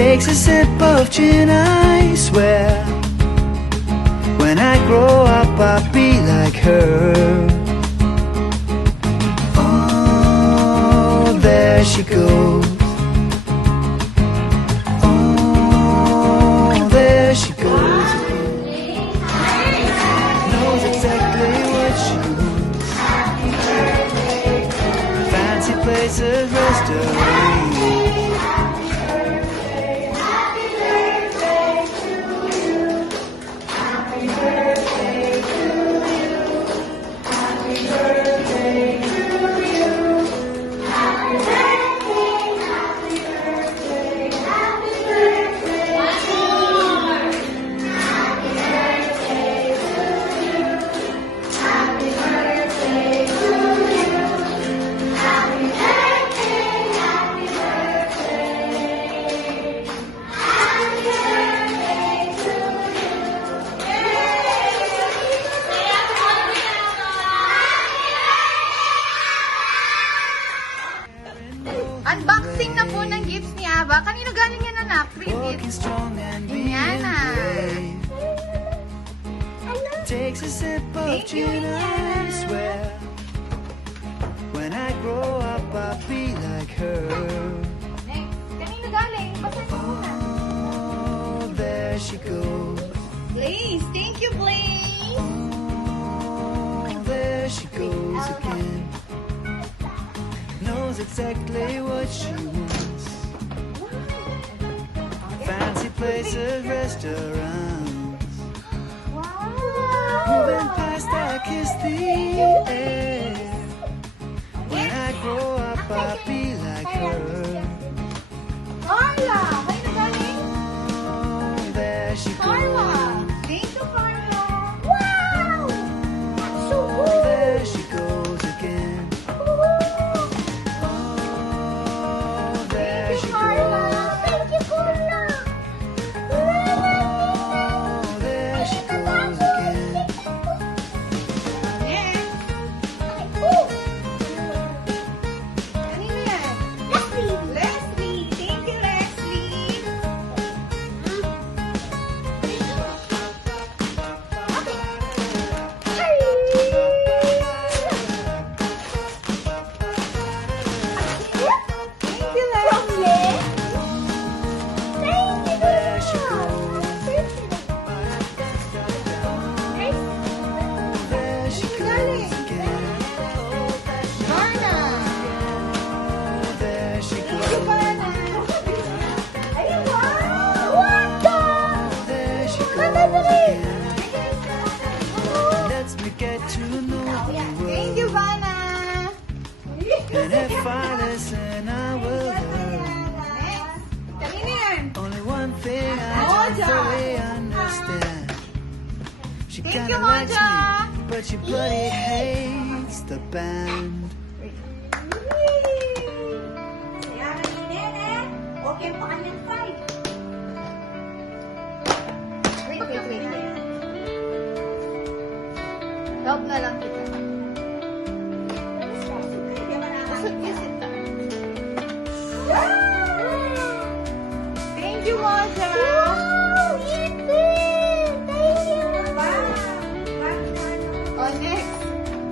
takes a sip of gin, I swear. When I grow up, I'll be like her. Oh, there she goes. Oh, there she goes again. Knows exactly what she wants. Fancy places, restaurants. Unboxing na po ng gifts ni Ava. Kanino galing yan, anak? Free gifts. Yana. Takes a sip of gin, I swear. When I grow up, I'll be like her. Next. Kanino galing? Basta mo muna. Oh, there she goes. Blaze. Thank you, Blaze. Oh, there she goes again. Knows exactly what she wants. Fancy places, restaurants. Moving past, I kiss the air. When I grow up, I'll be like her. Carla. Kanino galing? Oh, there she Carla. goes. Thank you, Carla. Wow. That's so cool. There she goes again. Thank you, Carla. Thank you, Carla. Oh, there she goes again. Next. Kanino yan? Leslie. Leslie. Thank you, Leslie. Thank you, Leslie. There she goes. There she goes again. Marna. There she Thank you, goes. Marna. Ayun, wow! There she goes again. Lets me get to know the Thank you, world. Vanna. And if I listen, I will learn. Next. Kanino yan? Only one thing I don't Moja. fully understand. She Thank kinda you, likes Moja. me, but she bloody hates the band. Kaya ni Nene, okay pa kanyang fight. Wait. Help na lang kita. Thank you, Moja. Oh, next.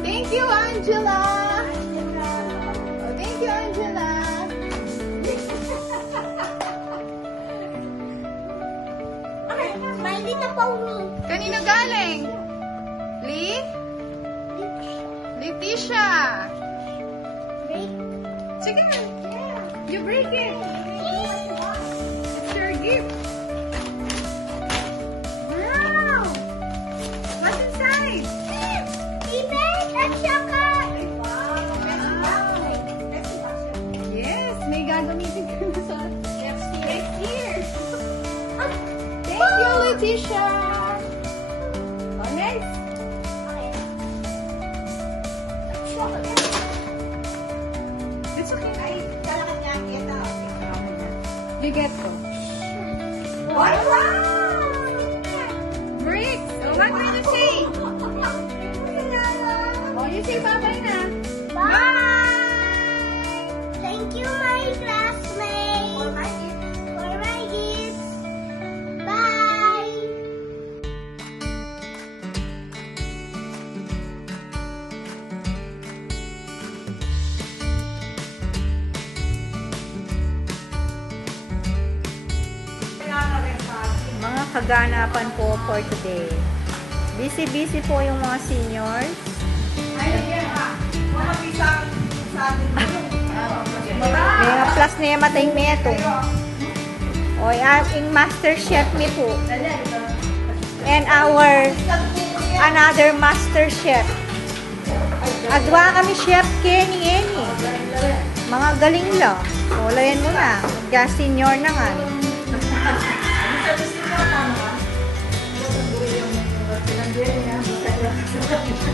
Thank you, Angela. Oh, thank you, Angela. Smiley na po me. Kanino galing? Lee? Leticia. Sige. You break it. It's your gift. Wow. What's inside? Ibig at saka. Yes, may gagamitin ka na sa next year. Thank you, Leticia. Oh, next. It's okay. You get ko. Wow! Bricks. Oh, what will you say? Oh, you say bye-bye na. Bye! Thank you, my classmates. For my gift. kaganapan po for today. Busy po yung mga seniors. May plus na yung matay meto. O, yung master chef mi po. And our another master chef. Agwa kami chef Kenny. Mga galing lang. Wala yan muna. Kaya senior na nga.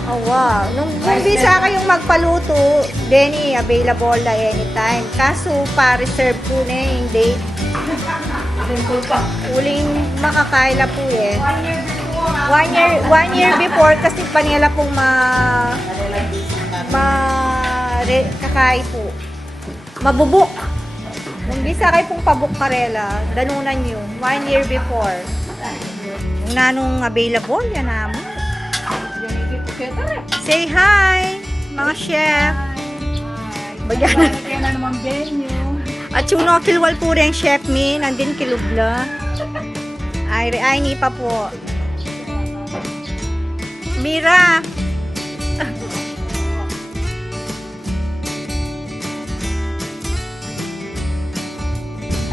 Oh, wow. Nung bisa kayong magpaluto, Denny, available na anytime. Kaso, pa-reserve po na yung date. Uling makakaila po eh. 1 year before, kasi pa nila pong kakay po. Mabubuk. Nung bisa kayo pong pabuk-karela, danunan nyo. 1 year before. Kung nanong available, yan naman. Say hi, mga chef. Bagyan na naman venue. At yung no, kilwal po rin chef mi, nandin kilubla. Ay, ni pa po. Mira.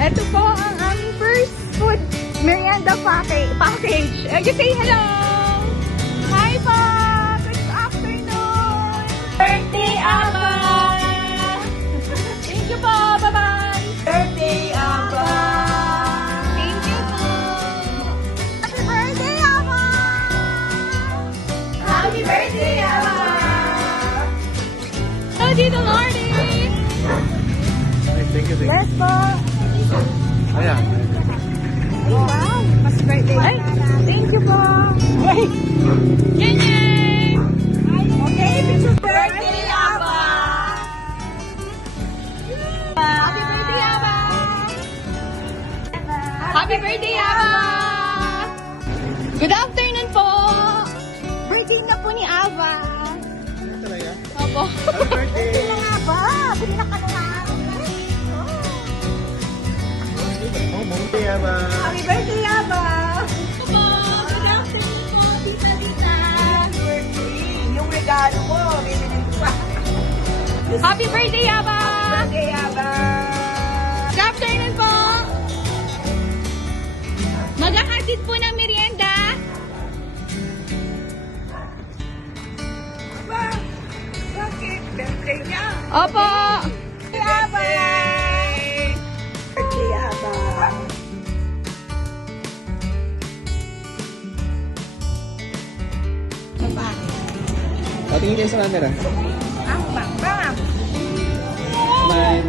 Ito po ang aming first food merienda package. You say hello. Hi po. Good afternoon. Birthday, Aba. Thank you po. Bye-bye. Birthday, Aba. Thank you po. Happy birthday, Aba. Happy birthday, Aba. Hello, Dito Lordy. Thank you. Yes po. Ayan. Wow. Happy birthday. Ay, thank you po. Hey. Yay! Okay, picture birthday, Aba. Happy birthday, Aba. Happy birthday, Aba. Good afternoon po. Birthday na po ni Aba. Talaga? Opo. Happy birthday! Birthday na Aba. Bili na ka na nga. Oh, birthday, Aba! Happy birthday, Aba. Good afternoon po, Tita Lita. Yung regalo mo, bibili ko pa. Happy birthday, Aba! Birthday, Aba! Good afternoon po! Maghahatid po ng merienda. Aba! Bakit? Birthday niya? Opo! Birthday, Aba! Birthday, Aba! Patingin kayo sa camera. Ang bang! Smile.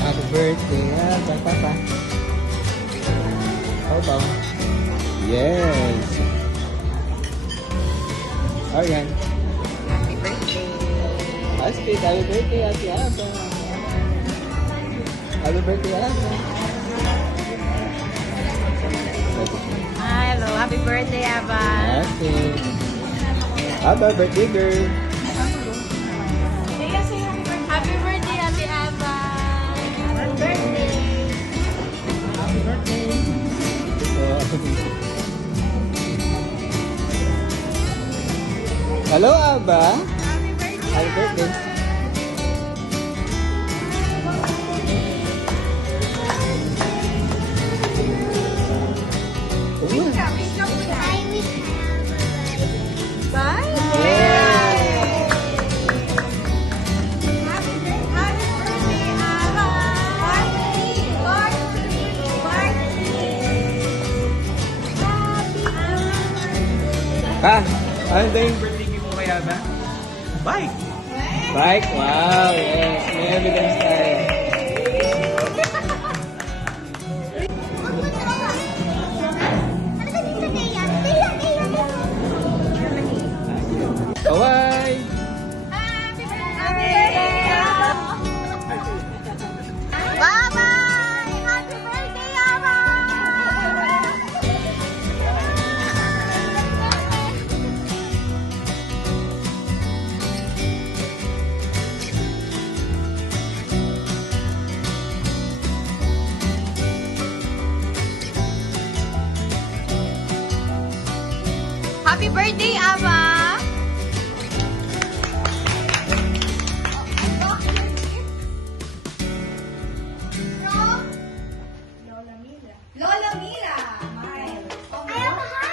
Happy birthday, Papa. How about? Yes. Ayan. Happy birthday! Happy birthday, Ate Aba. Happy birthday, Aba. Hello, happy birthday, Aba! Okay. Aba, birthday girl. Happy birthday, Ate Aba! Happy birthday! Happy birthday. Hello, Aba. Happy birthday! Happy birthday. Bye! Ha? Ano daw yung birthday gift mo kaya ba? Bike! Bike? Wow, yes. May evidence tayo. Kawai! Happy birthday! Bye-bye! Happy birthday, Aba! Happy birthday, Aba! Lola Mira. Smile. Ayaw ka, ha?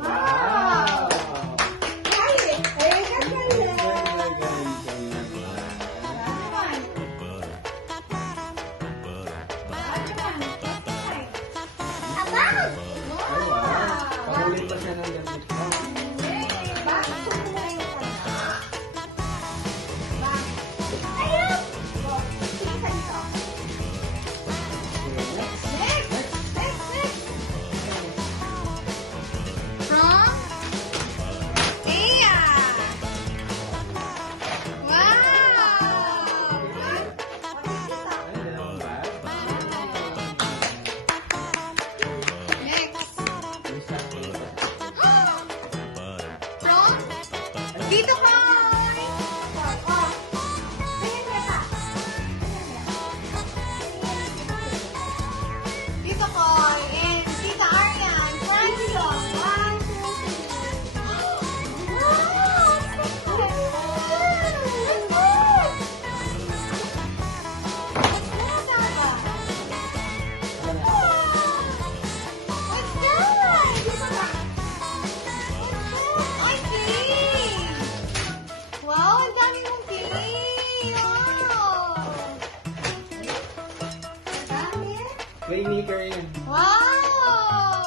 Wow. Ay, ka pala. Pahuli pa siya ng damit. From Tia. Wow! Next. From Tito Koy. Tito Koy and Tita Arian. Thank you. One, two, three. Wow! What's that? Ay, cake! Wow, ang dami mong cake! Wow! Playmaker yan. Wow!